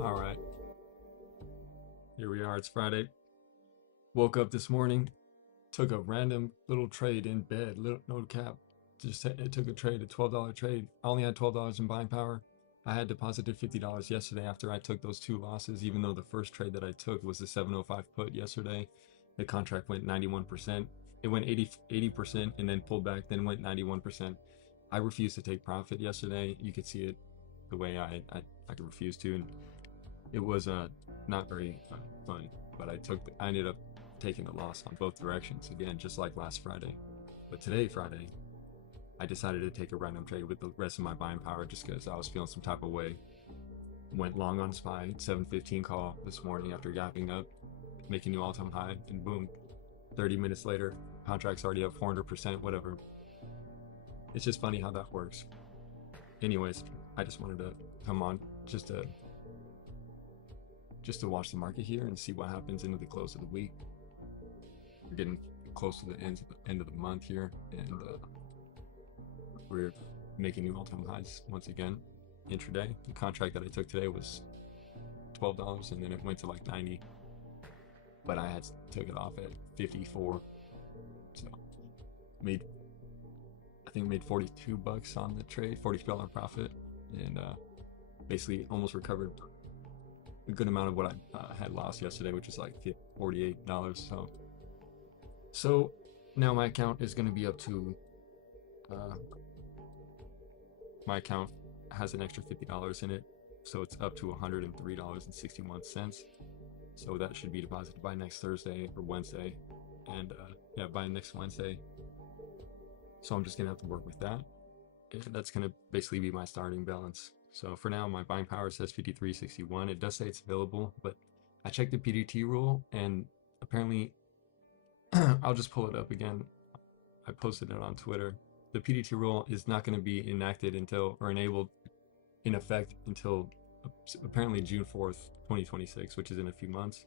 All right, here we are. It's Friday. Woke up this morning, took a random little trade in bed, little no cap. It took a trade, a $12 trade. I only had $12 in buying power. I had deposited $50 yesterday after I took those two losses, even though the first trade that I took was the 705 put yesterday. The contract went 91%. It went 80% and then pulled back, then went 91%. I refused to take profit yesterday. You could see it the way I could refuse to. And it was not very fun, but I ended up taking a loss on both directions again, just like last Friday. But today, Friday, I decided to take a random trade with the rest of my buying power just because I was feeling some type of way. went long on SPY, 7:15 call this morning after gapping up, making new all-time high, and boom, 30 minutes later, contract's already up 400%, whatever. It's just funny how that works. Anyways, I just wanted to come on just to watch the market here and see what happens into the close of the week. We're getting close to the end of the month here, and we're making new all-time highs once again. Intraday, the contract that I took today was $12, and then it went to like 90, but I took it off at 54, so made 42 bucks on the trade, $42 profit, and basically almost recovered a good amount of what I had lost yesterday, which is like $48. So now my account is going to be up to my account has an extra $50 in it, so it's up to $103.61. So that should be deposited by next Thursday or Wednesday, and yeah, by next Wednesday. So I'm just gonna have to work with that, and that's gonna basically be my starting balance. So for now, my buying power says 53.61. It does say it's available, but I checked the PDT rule, and apparently I'll just pull it up again. I posted it on Twitter. The PDT rule is not going to be enacted until, or enabled in effect until apparently June 4th, 2026, which is in a few months.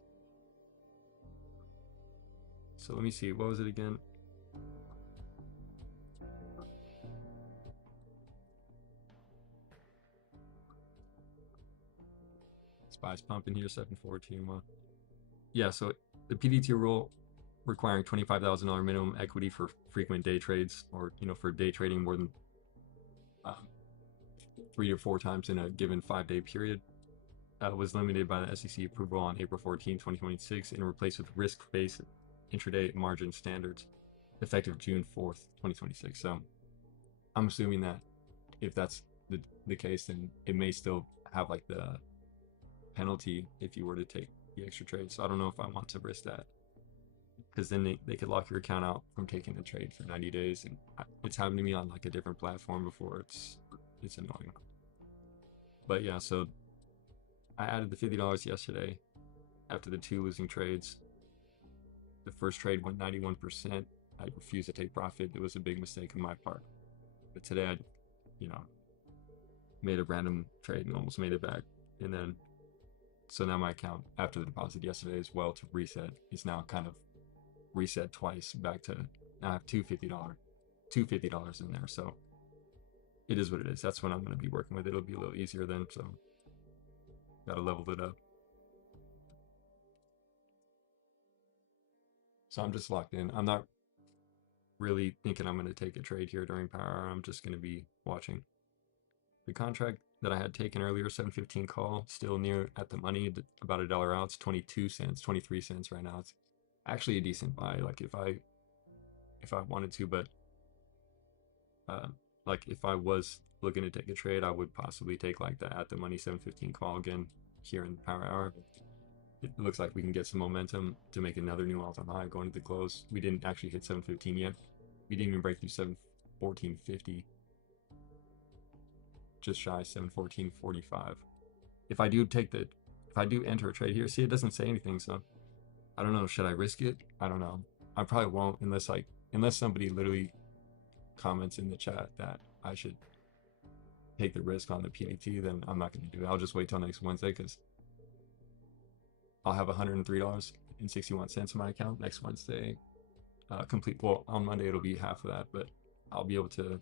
So let me see, what was it again? SPY's pumping here, 714. Yeah, so the PDT rule requiring $25,000 minimum equity for frequent day trades, or for day trading more than 3 to 4 times in a given 5-day period, was limited by the SEC approval on April 14, 2026, and replaced with risk-based intraday margin standards effective June 4th, 2026. So I'm assuming that if that's the case, then it may still have like the penalty if you were to take the extra trade. So I don't know if I want to risk that, because then they could lock your account out from taking the trade for 90 days. And it's happened to me on like a different platform before. It's annoying. But yeah, so I added the $50 yesterday after the 2 losing trades. The first trade went 91%. I refused to take profit. It was a big mistake on my part. But today I, made a random trade and almost made it back. And then, so now my account after the deposit yesterday as well to reset is now kind of reset twice back to, now I have two $50 in there. So it is what it is. That's what I'm going to be working with. It'll be a little easier then. So got to level it up. So I'm just locked in. I'm not really thinking I'm going to take a trade here during power hour. I'm just going to be watching. The contract that I had taken earlier, 7:15 call, still near at the money, about $1 out. It's 22 cents, 23 cents right now. It's actually a decent buy, like if I wanted to, but like if I was looking to take a trade, I would possibly take like the at the money 7:15 call again here in power hour. It looks like we can get some momentum to make another new all-time high going to the close. We didn't actually hit 7:15 yet. We didn't even break through 7:14.50. Just shy 7:14.45. If I do enter a trade here, see, it doesn't say anything, so I don't know. Should I risk it? I don't know. I probably won't unless somebody literally comments in the chat that I should take the risk on the PDT. Then I'm not going to do it. I'll just wait till next Wednesday, because I'll have $103.61 in my account next Wednesday. Well, on Monday it'll be half of that, but I'll be able to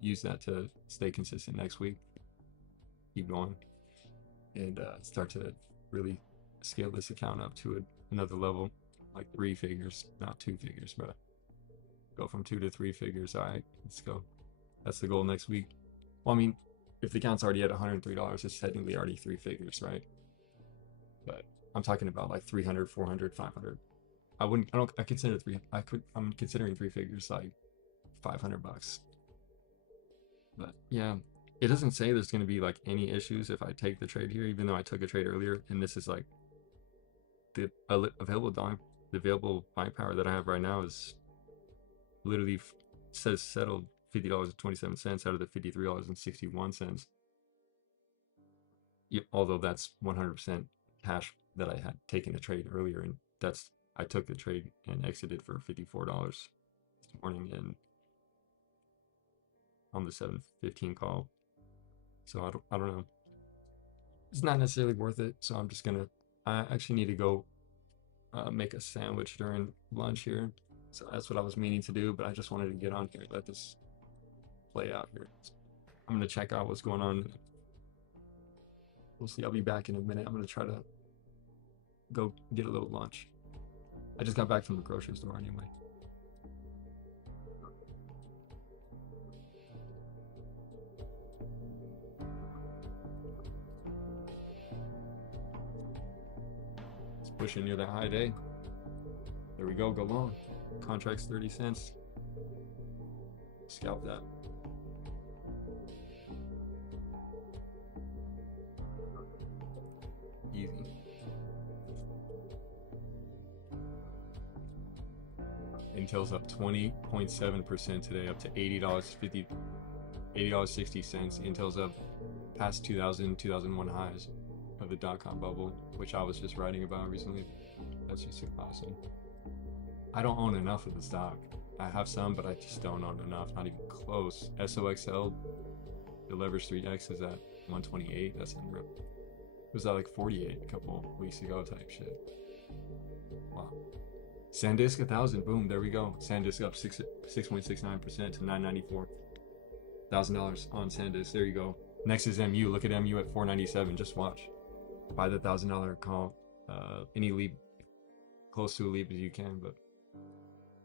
use that to stay consistent next week, keep going, and start to really scale this account up to another level, like 3 figures, not 2 figures, but go from 2 to 3 figures. All right, let's go. That's the goal next week. Well, I mean, if the account's already at $103, it's technically already 3 figures, right? But I'm talking about like 300, 400, 500. I'm considering 3 figures, like $500. But yeah, it doesn't say there's going to be like any issues if I take the trade here, even though I took a trade earlier. And this is like the available buying power that I have right now is literally says settled $50.27 out of the $53.61. although that's 100% cash that I had taken a trade earlier, and I took the trade and exited for $54 this morning and on the 7:15 call. So I don't know. It's not necessarily worth it. So I actually need to go make a sandwich during lunch here. So that's what I was meaning to do, but I just wanted to get on here, let this play out here. I'm gonna check out what's going on. We'll see. I'll be back in a minute. I'm gonna try to go get a little lunch. I just got back from the grocery store anyway. It's pushing near that high day. There we go. Go long. Contract's 30 cents. Scalp that. Easy. Intel's up 20.7% today, up to $80.60. Intel's up past 2001 highs of the dot-com bubble, which I was just writing about recently. That's just awesome. I don't own enough of the stock. I have some, but I just don't own enough, not even close. SOXL, the leverage 3x is at 128. That's unreal. It was at like 48 a couple weeks ago type shit. Wow. SanDisk 1000, boom, there we go. SanDisk up 6.69% to $994. $1,000 on SanDisk, there you go. Next is MU. Look at MU at 497. Just watch. Buy the $1,000 call. Any leap, close to a leap as you can, but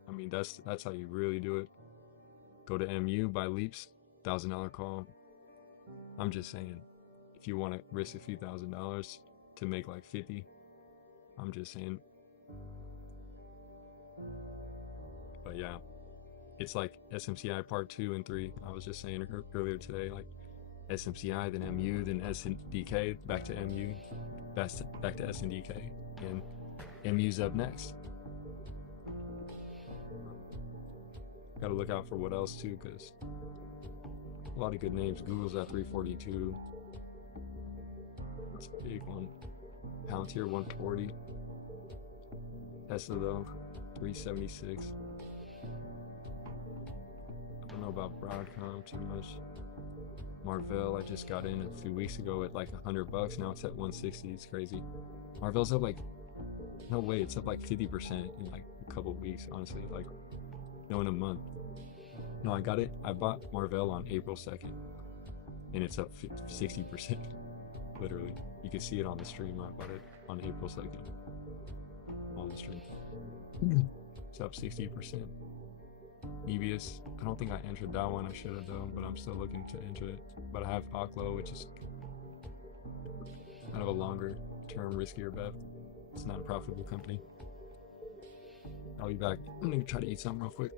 I mean that's how you really do it. Go to MU, buy leaps, $1,000 call. I'm just saying, if you want to risk a few $1,000s to make like 50, I'm just saying. But yeah, it's like SMCI part 2 and 3. I was just saying earlier today, like SMCI, then MU, then SNDK, back to MU, back to SNDK, and MU's up next. Got to look out for what else too, because a lot of good names. Google's at 342. That's a big one. Palantir 140. Tesla though, 376. I don't know about Broadcom too much. Marvell, I just got in a few weeks ago at like $100. Now it's at 160. It's crazy. Marvell's up like, no way, it's up like 50% in like a couple of weeks, honestly. Like, no, in a month. No, I bought Marvell on April 2nd, and it's up 60%. Literally. You can see it on the stream. I bought it on April 2nd. On the stream. It's up 60%. Nebius, I don't think I entered that one. I should have though, but I'm still looking to enter it. But I have Oklo, which is kind of a longer term, riskier bet. It's not a profitable company. I'll be back. I'm gonna try to eat something real quick.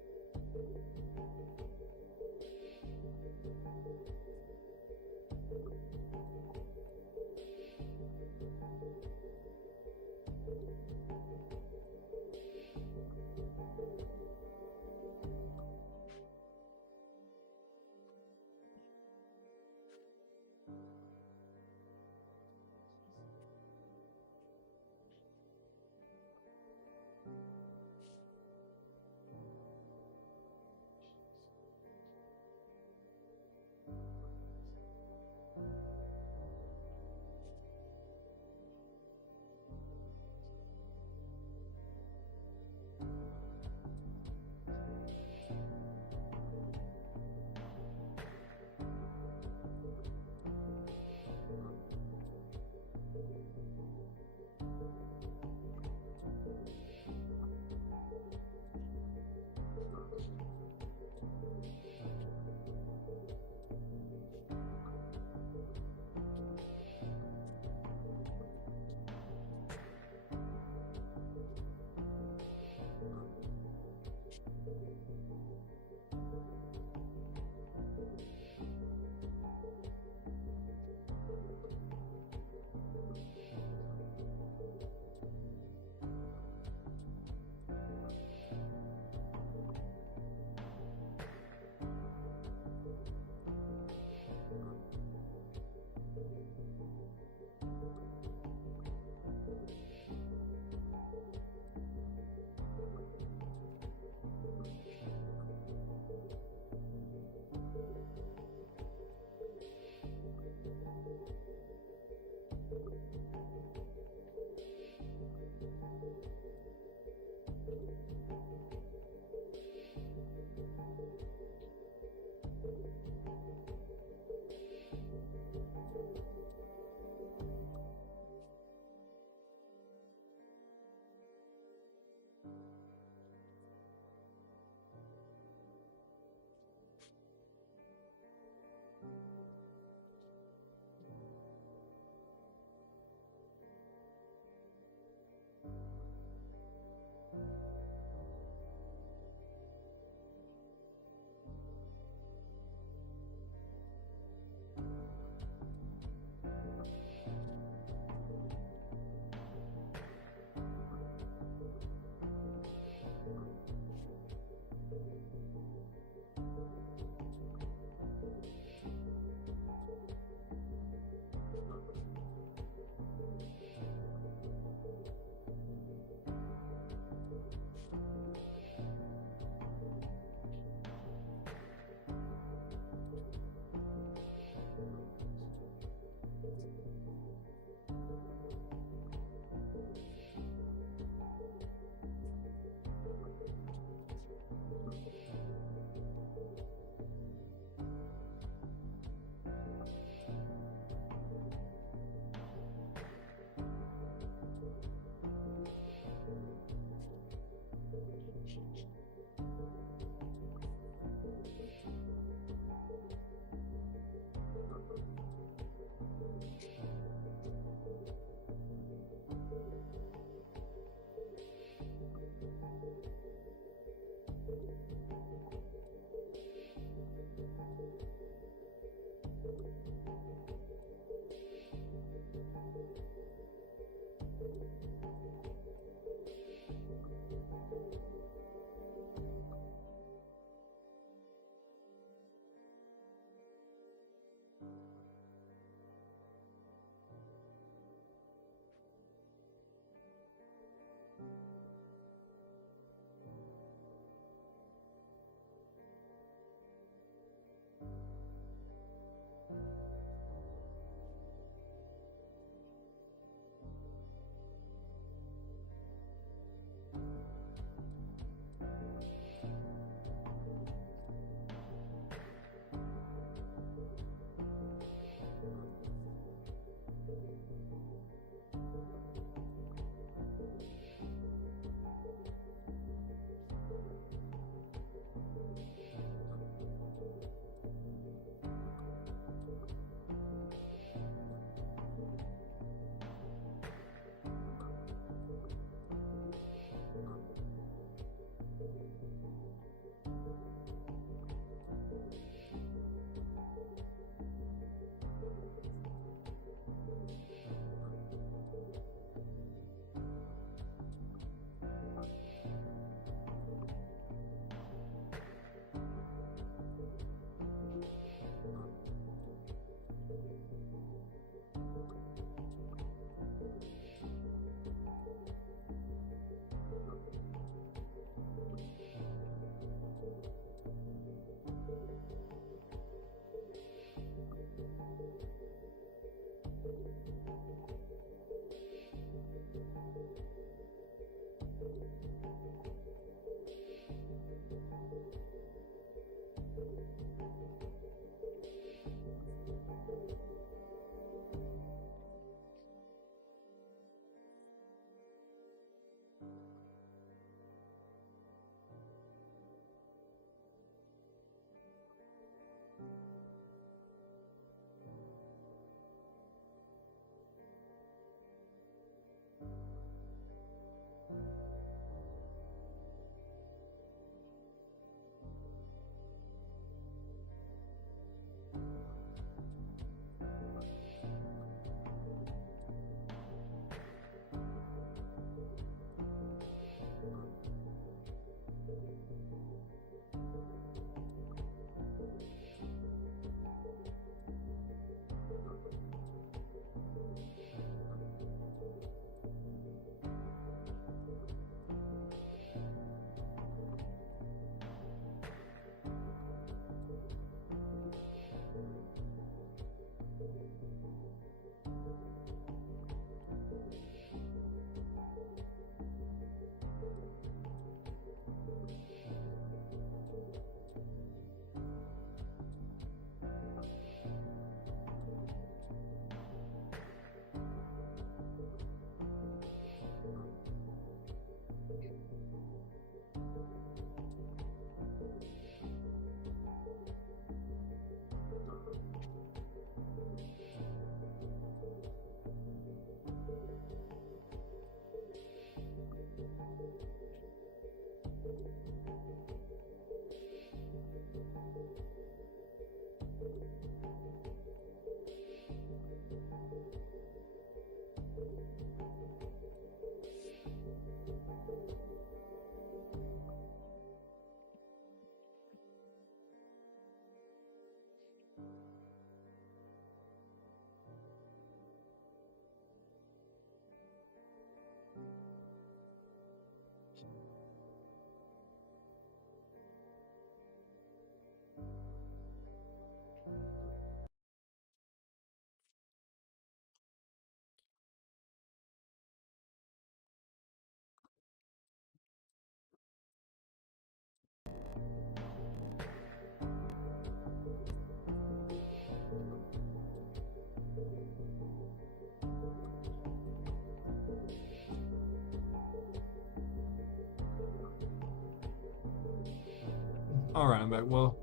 Alright, I'm back. Well,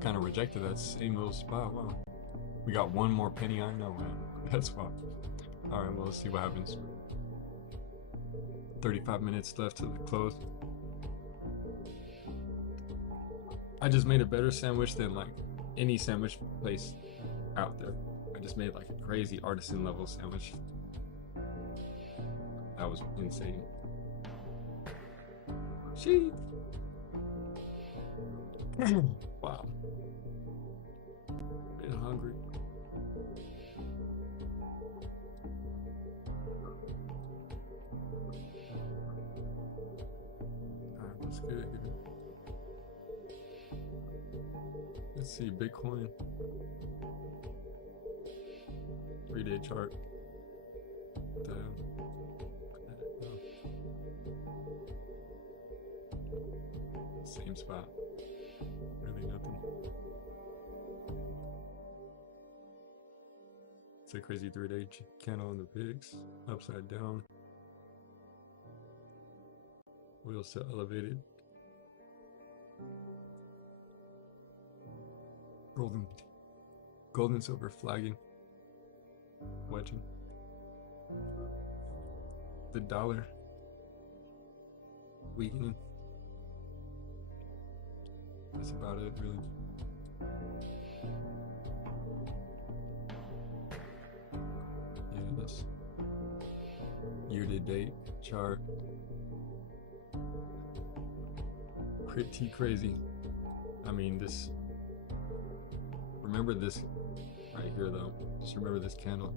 kind of rejected that same little spot. Wow. We got one more penny on? No, man. That's fine. Alright, well, let's see what happens. 35 minutes left to the close. I just made a better sandwich than like any sandwich place out there. I just made like a crazy artisan level sandwich. That was insane. She. Wow. Been hungry. Alright, what's good here? Let's see, Bitcoin. 3-day chart. Damn. Same spot. Really nothing. It's a crazy 3-day candle on the VIX. Upside down. Wheel still elevated. Gold and silver flagging. Wedging. The dollar weakening. That's about it, really. Yeah, that's year-to-date chart. Pretty crazy. I mean, this. Remember this right here, though. Just remember this candle.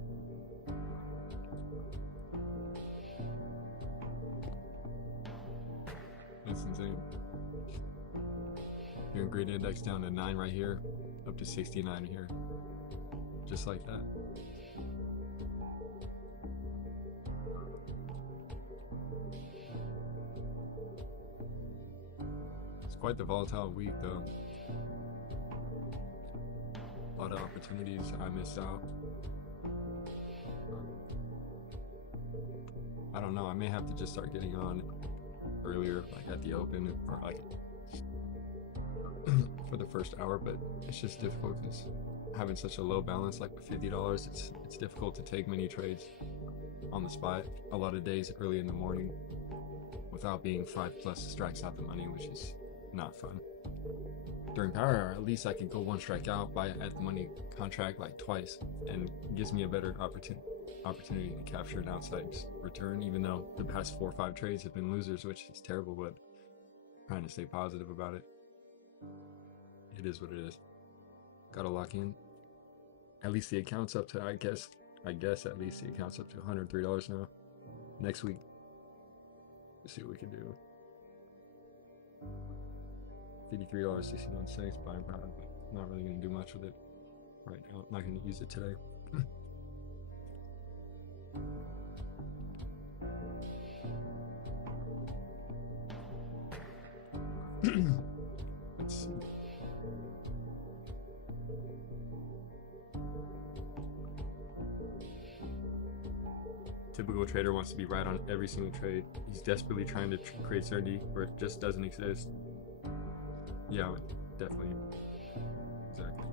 That's insane. Your green index down to 9 right here, up to 69 here. Just like that. It's quite the volatile week, though. A lot of opportunities I missed out. I don't know, I may have to just start getting on earlier, like at the open, or like for the first hour, but it's just difficult because having such a low balance, like with $50, it's difficult to take many trades on the spot a lot of days early in the morning without being 5+ strikes out the money, which is not fun. During power hour, at least I can go 1 strike out, buy at the money contract like twice, and gives me a better opportunity to capture an outside return, even though the past 4 or 5 trades have been losers, which is terrible, but I'm trying to stay positive about it. It is what it is. Gotta lock in. At least the account's up to, I guess at least the account's up to $103 now. Next week, let's see what we can do. $53.61 buying power, but not really gonna do much with it right now. I'm not gonna use it today. Let's see. Typical trader wants to be right on every single trade. He's desperately trying to create certainty where it just doesn't exist. Yeah, definitely. Exactly.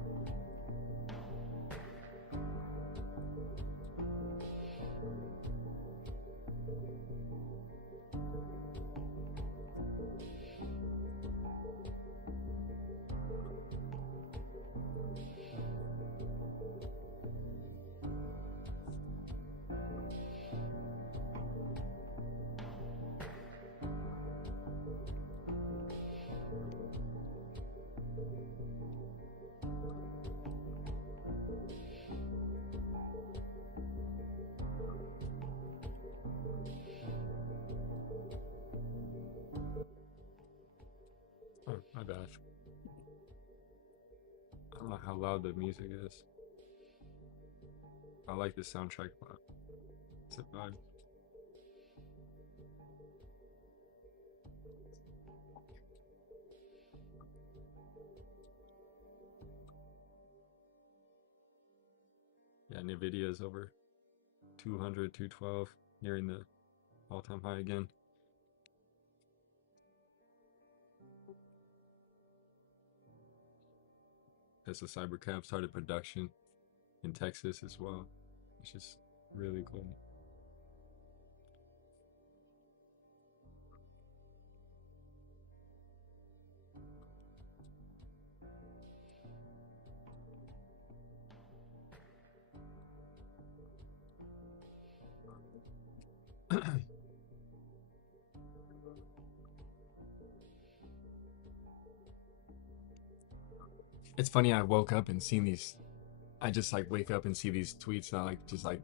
Oh, my bad. I don't know how loud the music is. I like the soundtrack a lot. It's a vibe. Yeah, Nvidia is over 200, 212, nearing the all-time high again. Tesla Cybercab started production in Texas as well, which is really cool. it's funny. I woke up and seen these. I just like wake up and see these tweets that like just like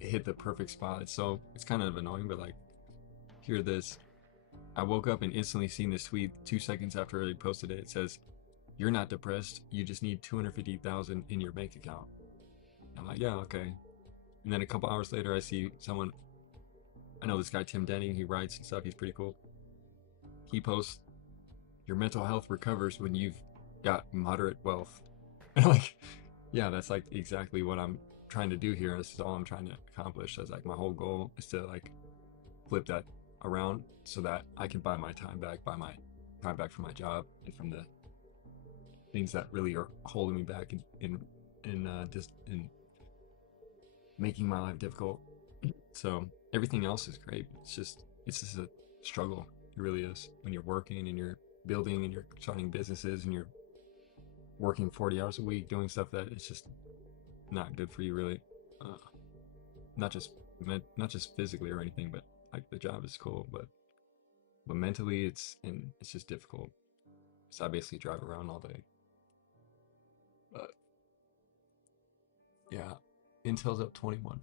hit the perfect spot. It's kind of annoying, but like hear this. I woke up and instantly seen this tweet 2 seconds after I posted it. It says, "You're not depressed. You just need 250,000 in your bank account." I'm like, yeah, okay. And then a couple hours later, I see someone. I know this guy Tim Denning. He writes and stuff. He's pretty cool. He posts, "Your mental health recovers when you've got moderate wealth." And I'm like, yeah, that's like exactly what I'm trying to do here. This is all I'm trying to accomplish. That's like my whole goal is to like flip that around so that I can buy my time back from my job and from the things that really are holding me back in just in making my life difficult. So everything else is great. It's just a struggle. It really is when you're working and you're building and you're starting businesses and you're working 40 hours a week doing stuff that it's just not good for you really. Uh, not just not just physically or anything, but like the job is cool, but mentally it's just difficult. So I basically drive around all day. But yeah, Intel's up 21%.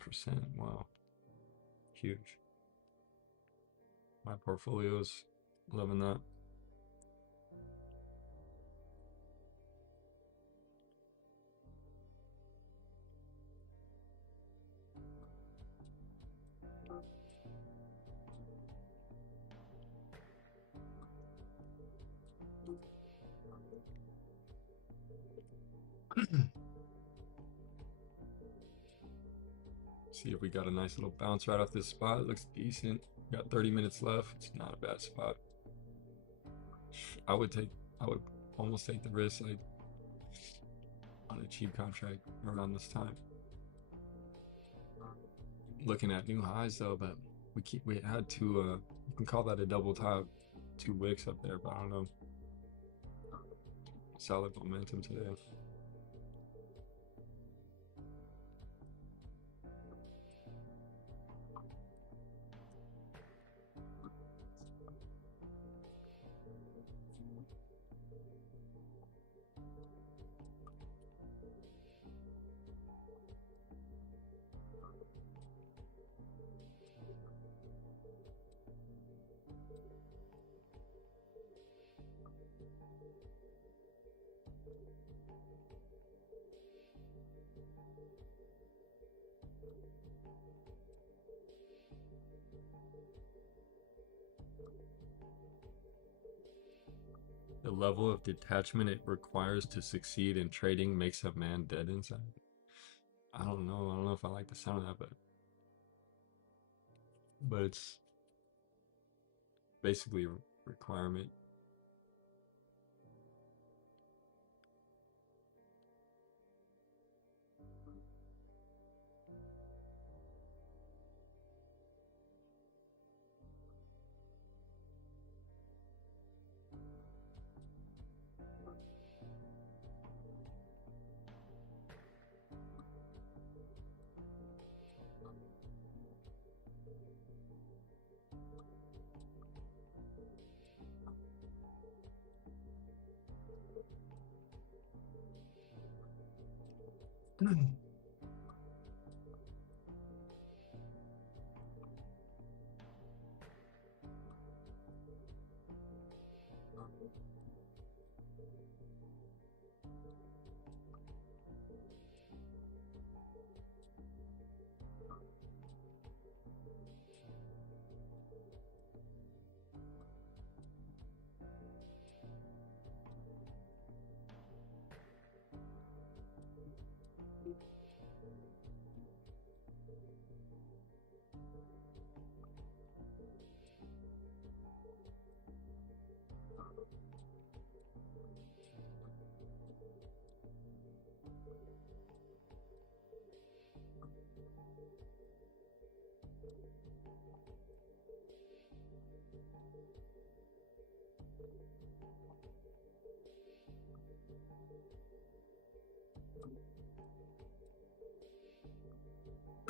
Wow, huge. My portfolio's loving that. See if we got a nice little bounce right off this spot. It looks decent. Got 30 minutes left. It's not a bad spot. I would take, I would almost take the risk like on a cheap contract around this time. Looking at new highs though, but we had to you can call that a double top, 2 wicks up there, but I don't know. Solid momentum today. The level of detachment it requires to succeed in trading makes a man dead inside. I don't know. I don't know if I like the sound of that, but it's basically a requirement.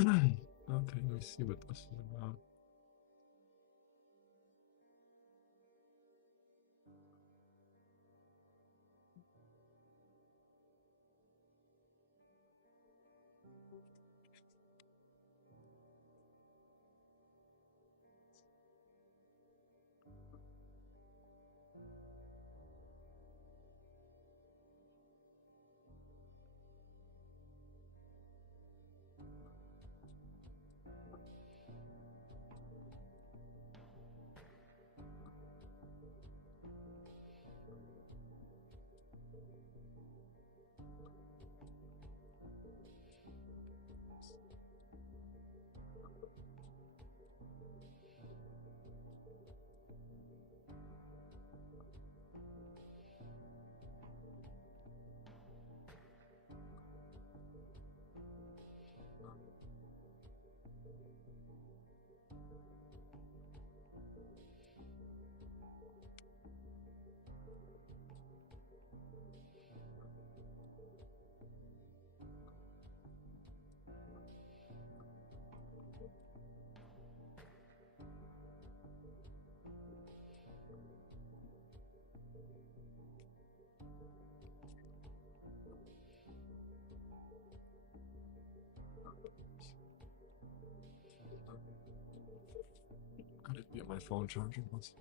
Okay, let me see what this is about. phone charging once.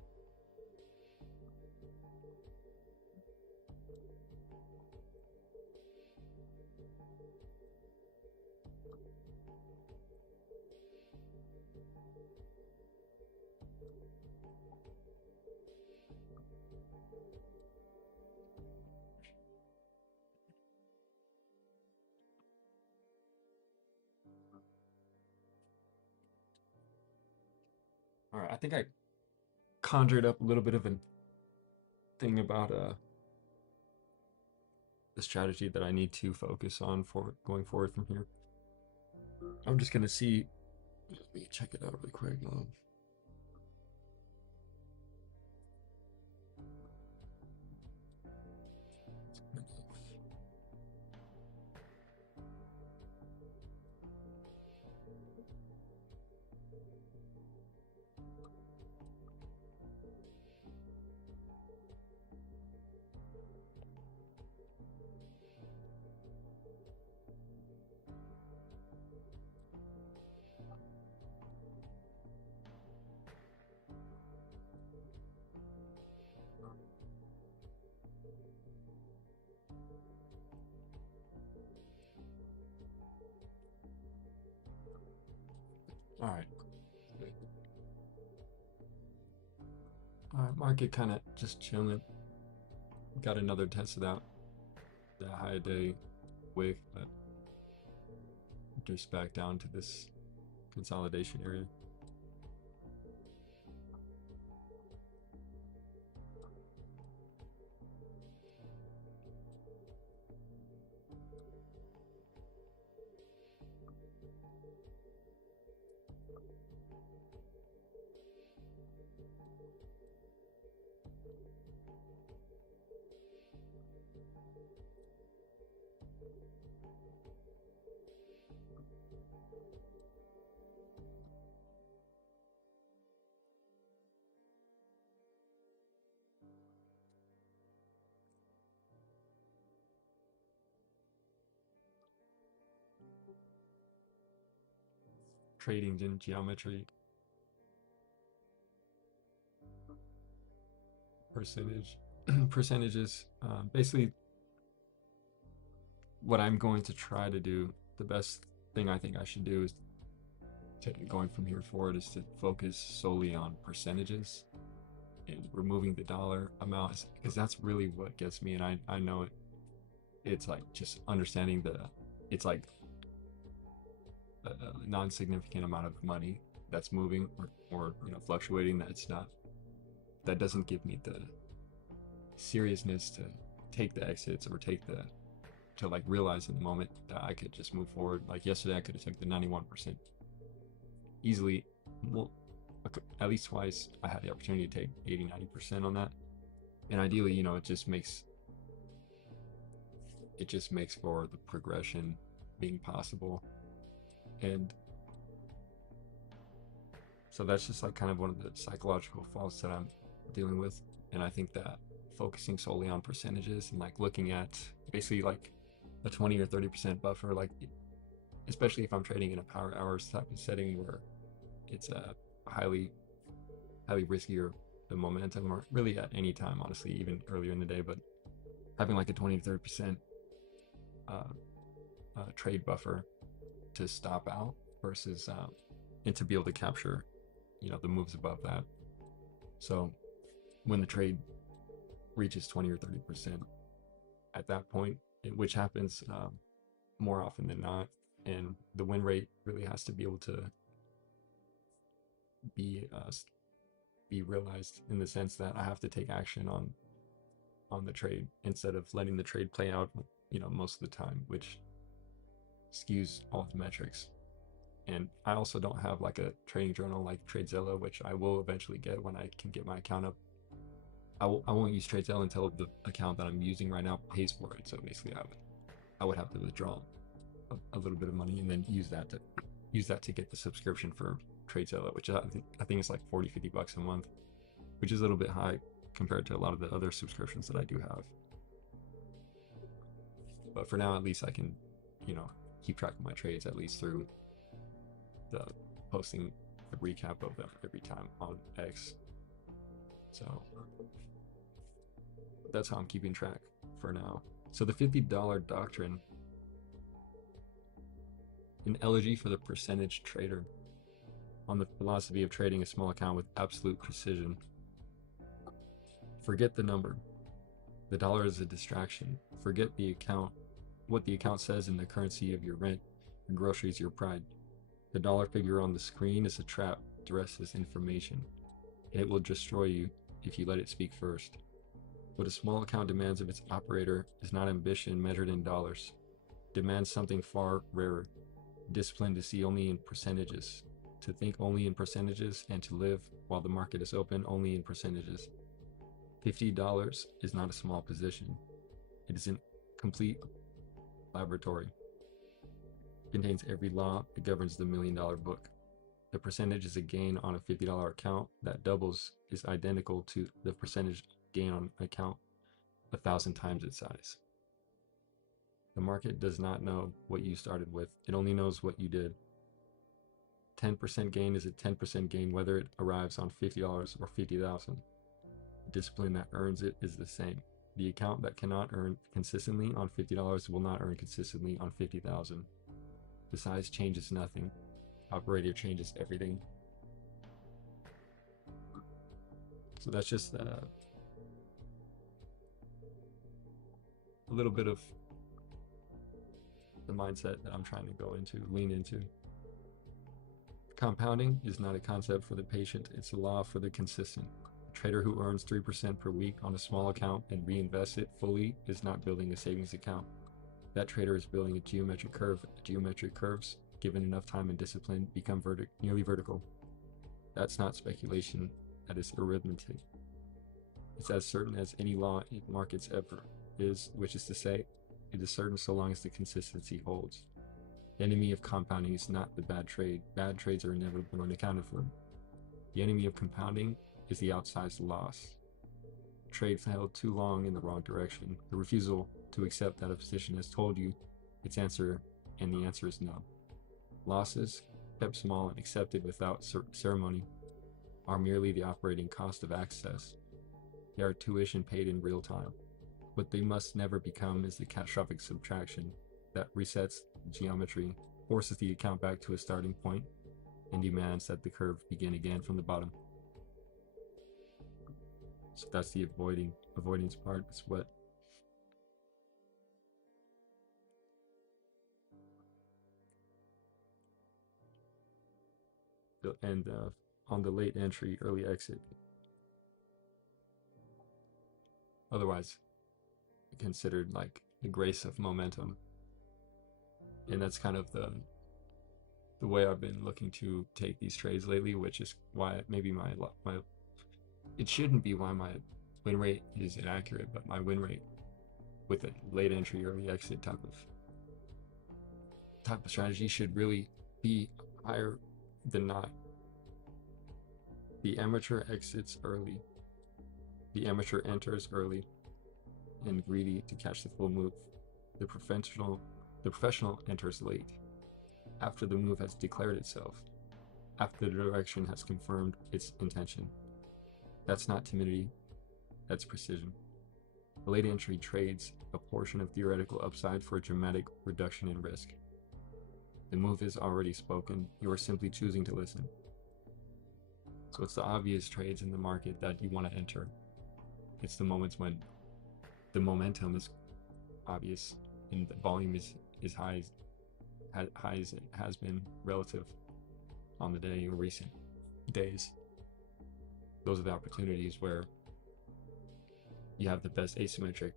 All right, I think I conjured up a little bit of a thing about the strategy that I need to focus on for going forward from here. I'm just gonna see. Let me check it out really quick. All right. All right, market kind of just chilling. Got another tested out that high day wick, but just back down to this consolidation area. Trading in geometry percentages. Basically, what I'm going to try to do, the best thing I think I should do is going from here forward is to focus solely on percentages and removing the dollar amounts, because that's really what gets me. And I know it's like just understanding it's like a non-significant amount of money that's moving or fluctuating, that doesn't give me the seriousness to take the exits or to like realize in the moment that I could just move forward. Like yesterday I could have took the 91% easily. Well, at least twice I had the opportunity to take 80-90% on that, and ideally it just makes for the progression being possible. And so that's just like kind of one of the psychological faults that I'm dealing with. And I think that focusing solely on percentages and like looking at basically like a 20 or 30% buffer, like especially if I'm trading in a power hours type of setting where it's a highly riskier the momentum, or really at any time honestly, even earlier in the day, but having like a 20 to 30% trade buffer to stop out versus and to be able to capture the moves above that. So when the trade reaches 20 or 30% at that point, which happens more often than not, and the win rate really has to be able to be realized in the sense that I have to take action on the trade instead of letting the trade play out most of the time, which skews all the metrics. And I also don't have like a trading journal like TradeZilla, which I will eventually get when I can get my account up. I won't use TradeZilla until the account that I'm using right now pays for it. So basically I would have to withdraw a little bit of money and then use that to get the subscription for TradeZilla, which I think is like 40-50 bucks a month, which is a little bit high compared to a lot of the other subscriptions that I do have. But for now, at least I can, keep track of my trades, at least through the posting a recap of them every time on X. So that's how I'm keeping track for now. So the $50 doctrine, an elegy for the percentage trader on the philosophy of trading a small account with absolute precision. Forget the number. The dollar is a distraction. Forget the account, what the account says in the currency of your rent, your groceries, your pride. The dollar figure on the screen is a trap dressed as information. It will destroy you if you let it speak first. What a small account demands of its operator is not ambition measured in dollars. It demands something far rarer. Discipline to see only in percentages, to think only in percentages, and to live while the market is open only in percentages. $50 is not a small position. It is a complete laboratory. It contains every law that governs the $1 million book. The percentage is a gain on a $50 account that doubles is identical to the percentage gain on an account 1,000 times its size. The market does not know what you started with. It only knows what you did. 10% gain is a 10% gain whether it arrives on $50 or 50,000. The discipline that earns it is the same. The account that cannot earn consistently on $50 will not earn consistently on 50,000. The size changes nothing. Operator changes everything. So that's just a little bit of the mindset that I'm trying to lean into. Compounding is not a concept for the patient, it's a law for the consistent. A trader who earns 3% per week on a small account and reinvests it fully is not building a savings account. That trader is building a geometric curve. Geometric curves, given enough time and discipline, become nearly vertical. That's not speculation, that is arithmetic. It's as certain as any law in markets ever is, which is to say, it is certain so long as the consistency holds. The enemy of compounding is not the bad trade. Bad trades are inevitable and accounted for. The enemy of compounding is the outsized loss. Trade held too long in the wrong direction. The refusal to accept that a position has told you its answer, and the answer is no. Losses, kept small and accepted without ceremony, are merely the operating cost of access. They are tuition paid in real time. What they must never become is the catastrophic subtraction that resets geometry, forces the account back to a starting point, and demands that the curve begin again from the bottom. So that's the avoidance part. It's what and on the late entry, early exit. Otherwise considered like the grace of momentum. And that's kind of the way I've been looking to take these trades lately, which is why maybe my it shouldn't be why my win rate is inaccurate, but my win rate with a late entry, early exit type of strategy should really be higher than not. The amateur exits early. The amateur enters early and greedy to catch the full move. The professional enters late, after the move has declared itself, after the direction has confirmed its intention. That's not timidity, that's precision. A late entry trades a portion of theoretical upside for a dramatic reduction in risk. The move is already spoken, you are simply choosing to listen. So it's the obvious trades in the market that you want to enter. It's the moments when the momentum is obvious and the volume is high as it has been relative on the day or recent days. Those are the opportunities where you have the best asymmetric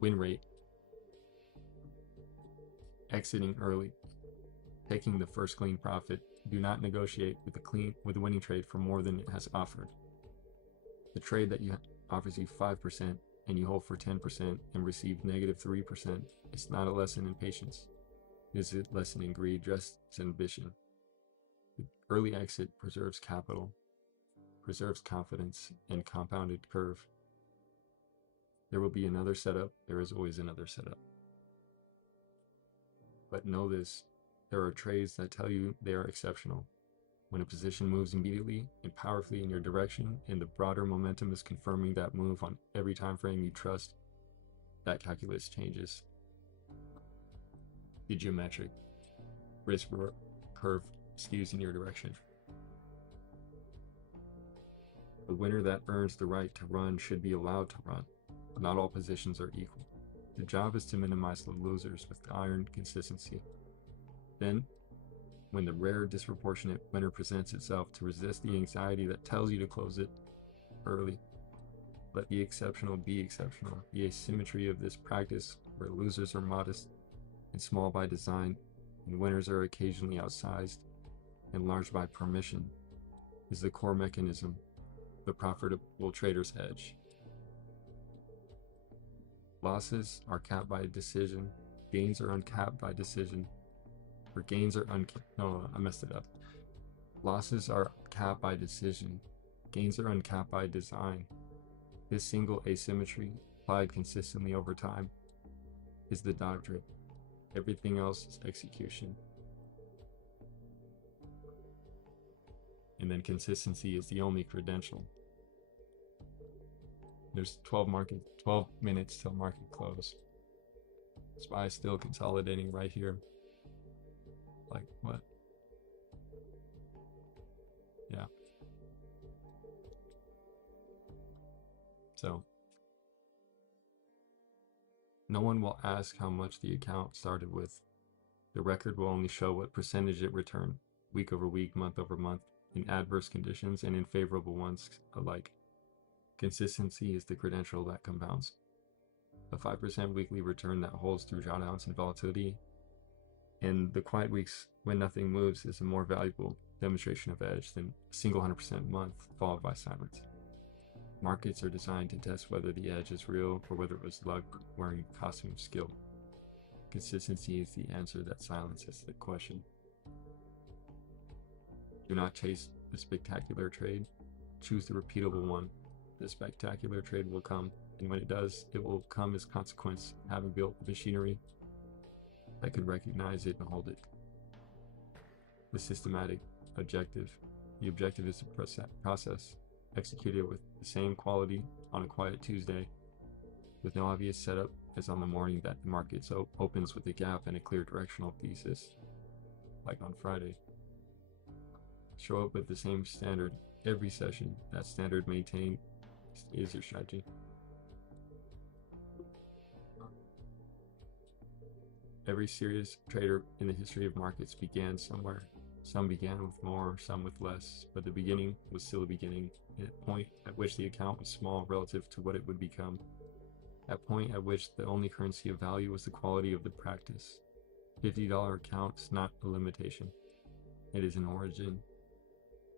win rate. Exiting early, taking the first clean profit. Do not negotiate with a winning trade for more than it has offered. The trade that offers you 5% and you hold for 10% and receive negative 3%, it's not a lesson in patience. It is a lesson in greed dressed as ambition. The early exit preserves capital, preserves confidence, and compounded curve. There will be another setup. There is always another setup. But know this, There are trades that tell you they are exceptional. When a position moves immediately and powerfully in your direction, and the broader momentum is confirming that move on every time frame you trust, that calculus changes. The geometric risk curve skews in your direction. The winner that earns the right to run should be allowed to run. Not all positions are equal. The job is to minimize the losers with iron consistency. Then, when the rare disproportionate winner presents itself, to resist the anxiety that tells you to close it early. Let the exceptional be exceptional. The asymmetry of this practice, where losers are modest and small by design, and winners are occasionally outsized and large by permission, is the core mechanism, the profitable trader's edge. Losses are capped by decision. Gains are uncapped by decision. Or gains are no, I messed it up. Losses are capped by decision. Gains are uncapped by design. This single asymmetry, applied consistently over time, is the doctrine. Everything else is execution. And then consistency is the only credential. There's 12 minutes till market close. SPY is still consolidating right here. Like what? Yeah. So no one will ask how much the account started with. The record will only show what percentage it returned, week over week, month over month, in adverse conditions and in favorable ones alike. Consistency is the credential that compounds. A 5% weekly return that holds through drawdowns and volatility, and the quiet weeks when nothing moves, is a more valuable demonstration of edge than a single 100% month followed by silence. Markets are designed to test whether the edge is real or whether it was luck wearing a costume of skill. Consistency is the answer that silences the question. Do not chase the spectacular trade. Choose the repeatable one. The spectacular trade will come, and when it does, it will come as consequence of having built machinery that could recognize it and hold it. The systematic objective. The objective is the process, executed with the same quality on a quiet Tuesday, with no obvious setup as on the morning that the market opens with a gap and a clear directional thesis, like on Friday. Show up with the same standard every session. That standard maintained is your strategy. Every serious trader in the history of markets began somewhere. Some began with more, some with less, but the beginning was still a beginning, a point at which the account was small relative to what it would become. A point at which the only currency of value was the quality of the practice. $50 account is not a limitation. It is an origin.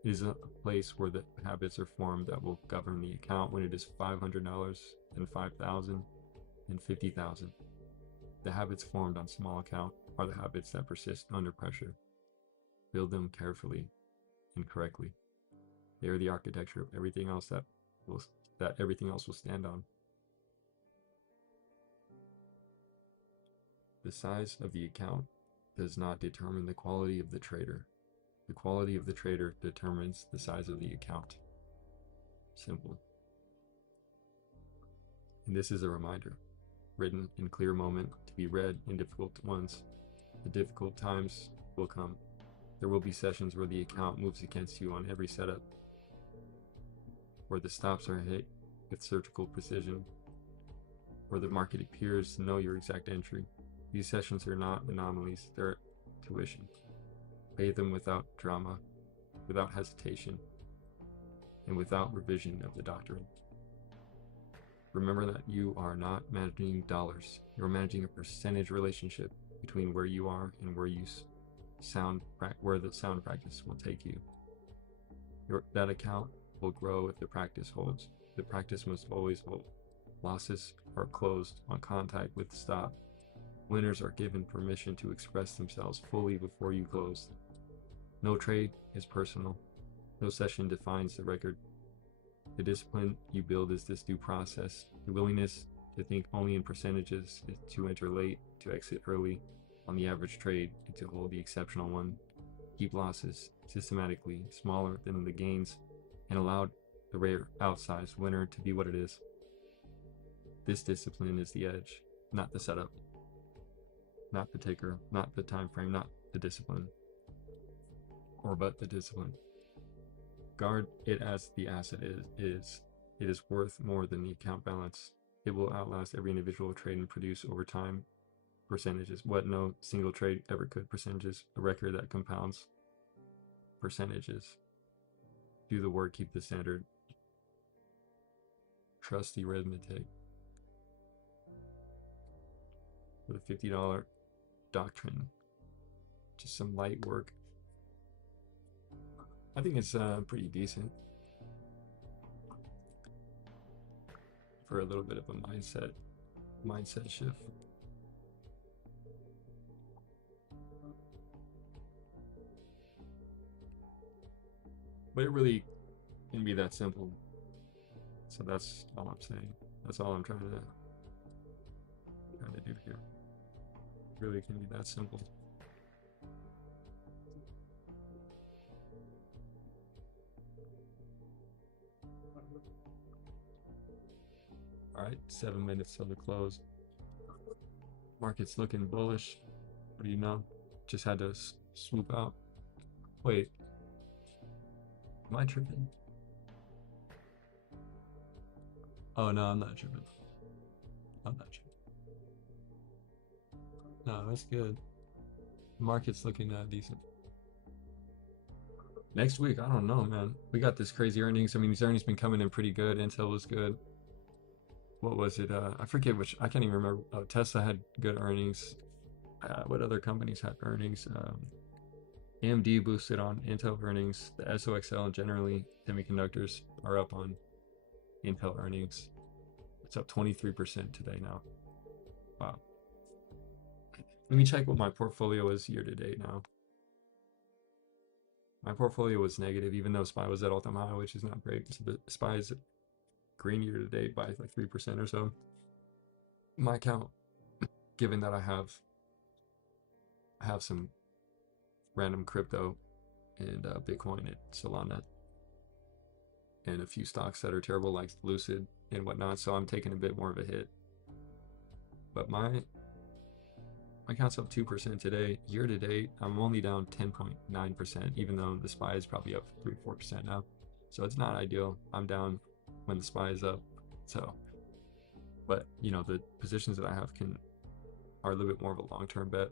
It is a place where the habits are formed that will govern the account when it is $500 and $5,000 and $50,000. The habits formed on small account are the habits that persist under pressure. Build them carefully and correctly. They are the architecture of everything else that everything else will stand on. The size of the account does not determine the quality of the trader. The quality of the trader determines the size of the account. Simple. And this is a reminder, written in clear moment, to be read in difficult ones. The difficult times will come. There will be sessions where the account moves against you on every setup, where the stops are hit with surgical precision, where the market appears to know your exact entry. These sessions are not anomalies, they're tuition. Pay them without drama, without hesitation, and without revision of the doctrine. Remember that you are not managing dollars. You're managing a percentage relationship between where you are and where the sound practice will take you. That account will grow if the practice holds. The practice must always hold. Losses are closed on contact with the stop. Winners are given permission to express themselves fully before you close. No trade is personal. No session defines the record. The discipline you build is this due process. The willingness to think only in percentages, to enter late, to exit early, on the average trade to hold the exceptional one, keep losses systematically smaller than the gains, and allowed the rare outsized winner to be what it is. This discipline is the edge, not the setup, not the ticker, not the time frame, not the discipline, or but the discipline. Guard it as the asset is. It is worth more than the account balance. It will outlast every individual trade and produce over time percentages, what no single trade ever could. Percentages, a record that compounds percentages. Do the work, keep the standard. Trust the arithmetic. With a $50 doctrine, just some light work. I think it's pretty decent for a little bit of a mindset shift. But it really can be that simple. So that's all I'm saying. That's all I'm trying to do here. It really can be that simple. All right, 7 minutes till the close. Market's looking bullish. What do you know? Just had to swoop out. Wait, am I tripping? Oh no, I'm not tripping. I'm not tripping. No, that's good. Market's looking decent. Next week, I don't know, man. We got this crazy earnings. I mean, these earnings been coming in pretty good. Intel was good. What was it? I forget which. I can't even remember. Oh, Tesla had good earnings. What other companies had earnings? AMD boosted on Intel earnings. The SOXL and generally semiconductors are up on Intel earnings. It's up 23% today now. Wow. Let me check what my portfolio is year to date now. My portfolio was negative, even though SPY was at all-time high, which is not great. So the SPY is green year to date by like 3% or so. My account, given that I have some random crypto and Bitcoin and Solana and a few stocks that are terrible like Lucid and whatnot, so I'm taking a bit more of a hit. But my account's up 2% today. Year to date, I'm only down 10.9%, even though the SPY is probably up 3-4% now. So it's not ideal. I'm down when the SPY is up. So, but you know, the positions that I have are a little bit more of a long-term bet.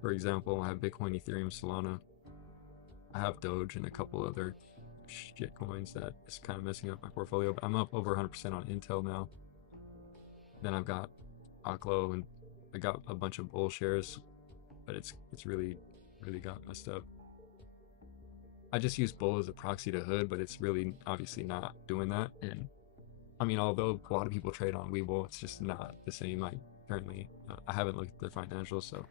For example, I have Bitcoin, Ethereum, Solana. I have Doge and a couple other shit coins that is kind of messing up my portfolio. But I'm up over 100% on Intel now. Then I've got Oklo, and I got a bunch of bull shares, but it's really got messed up. I just use bull as a proxy to hood, but it's really obviously not doing that. And I mean, although a lot of people trade on Webull, it's just not the same. I haven't looked at their financials, so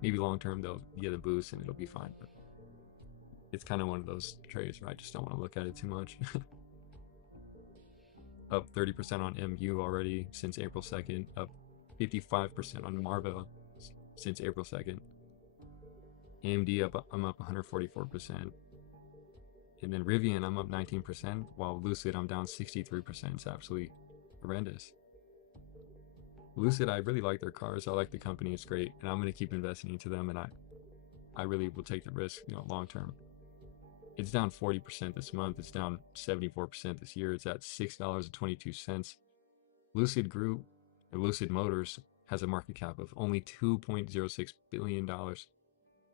maybe long term they'll get a boost and it'll be fine. But it's kind of one of those trades where I just don't want to look at it too much. Up 30% on MU already since April 2nd. Up 55% on Marvell since April 2nd. AMD I'm up 144%. And then Rivian, I'm up 19%, while Lucid, I'm down 63%. It's absolutely horrendous. Lucid, I really like their cars. I like the company. It's great. And I'm going to keep investing into them. And I really will take the risk, long term. It's down 40% this month. It's down 74% this year. It's at $6.22. Lucid Motors has a market cap of only $2.06 billion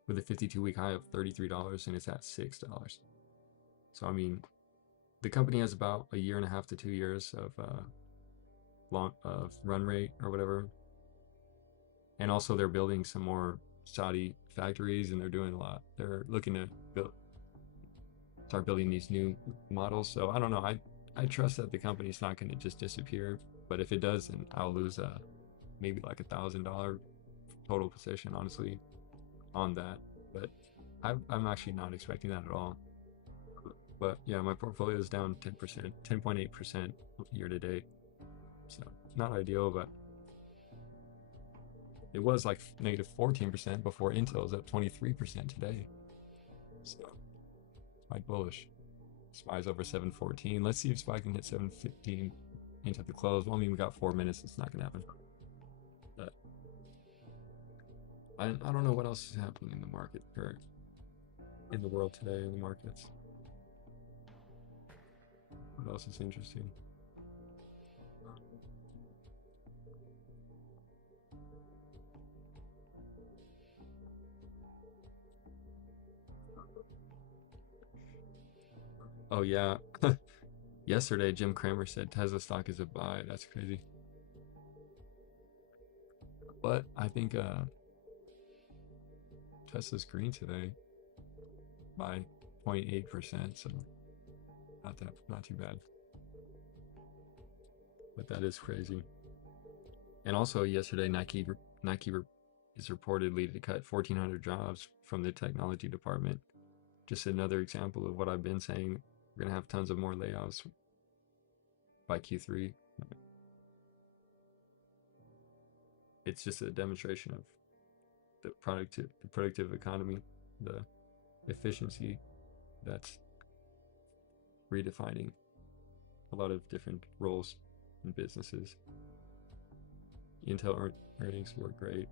with a 52-week high of $33, and it's at $6. So, I mean, the company has about a year and a half to 2 years of run rate or whatever. And also they're building some more Saudi factories, and they're doing a lot. They're looking to start building these new models. So I don't know. I trust that the company's not going to just disappear. But if it does, then I'll lose maybe like $1,000 total position, honestly, on that. But I'm actually not expecting that at all. But yeah, my portfolio is down 10%, 10.8% year to date. So not ideal, but It was like negative 14% before Intel's up 23% today. So quite bullish. SPY's over 714. Let's see if SPY can hit 715 into the close. Well, I mean, we got 4 minutes. It's not going to happen. But I don't know what else is happening in the market or in the world today in the markets. What else is interesting? Oh yeah. Yesterday, Jim Cramer said Tesla stock is a buy. That's crazy. But I think Tesla's green today by 0.8%, so not too bad. But that is crazy. And also yesterday, Nike is reportedly to cut 1,400 jobs from the technology department. Just another example of what I've been saying. We're gonna have tons of more layoffs by Q3. It's just a demonstration of the productive economy, the efficiency that's redefining a lot of different roles in businesses. Intel earnings were great.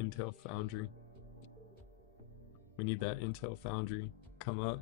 Intel Foundry. We need that Intel Foundry come up.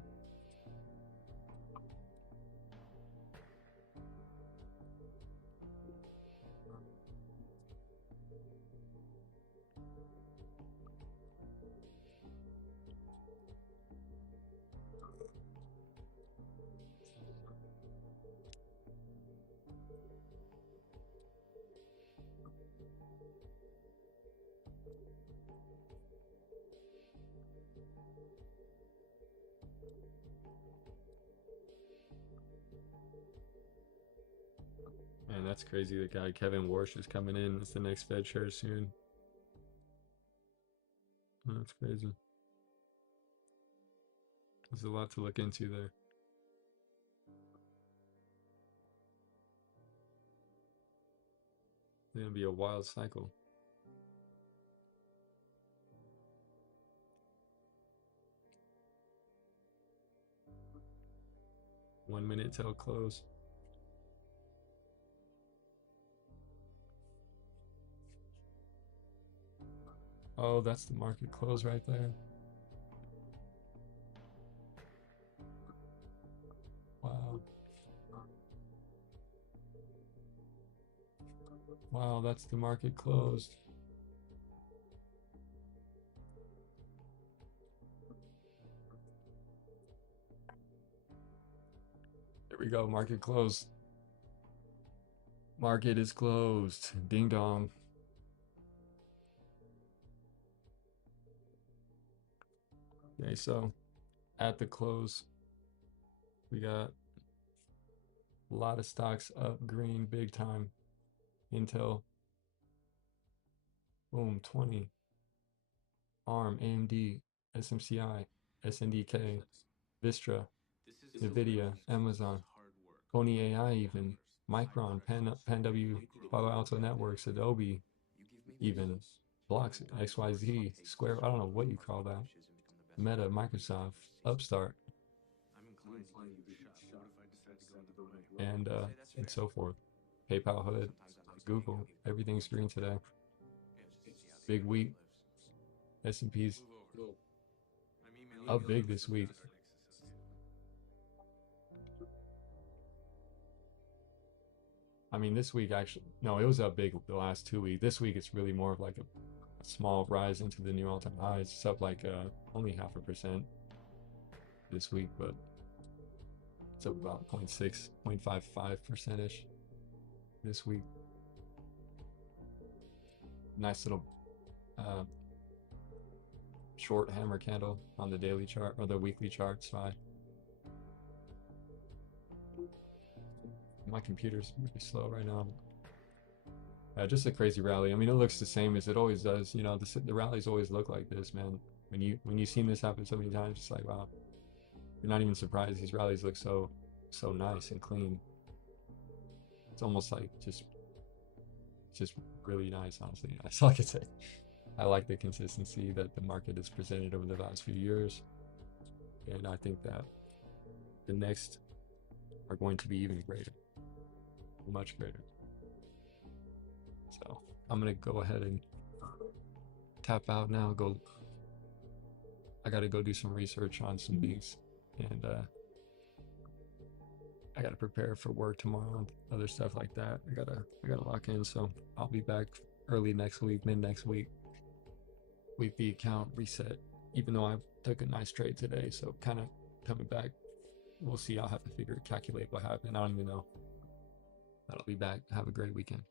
Man, that's crazy. The guy Kevin Warsh is coming in as the next Fed chair soon. That's crazy. There's a lot to look into there. It's gonna be a wild cycle. One minute till close. Oh, that's the market close right there. Wow. Wow, that's the market closed. There we go, market closed. Market is closed. Ding dong. Okay, so at the close, we got a lot of stocks up green big time. Intel, boom, 20. ARM, AMD, SMCI, SNDK, Vistra, Nvidia, Amazon, Pony AI even, Micron, PanW, Palo Alto Networks, Adobe, even, Blocks, XYZ, Square, I don't know what you call that, Meta, Microsoft, Upstart, and so forth. PayPal Hood, Google, everything's green today. Big week. S&P's up big this week. I mean, this week actually, no, it was up big the last 2 weeks. This week it's really more of like a small rise into the new all-time highs. It's up like only 0.5% this week, but It's up about 0.6, 0.55% this week. Nice little short hammer candle on the daily chart or the weekly chart. SPY. My computer's really slow right now. Just a crazy rally. I mean, it looks the same as it always does. You know, the rallies always look like this, man. When you've seen this happen so many times, it's like, wow, you're not even surprised. These rallies look so nice and clean. It's almost like just really nice, honestly. That's all I can say. I like the consistency that the market has presented over the last few years, and I think that the next are going to be even greater, much greater. So I'm gonna go ahead and tap out now. I gotta go do some research on some things, and I gotta prepare for work tomorrow and other stuff like that. I gotta lock in. So I'll be back early next week, mid next week, with the account reset. Even though I took a nice trade today, so kind of coming back. We'll see. I'll have to calculate what happened. I don't even know. But I'll be back. Have a great weekend.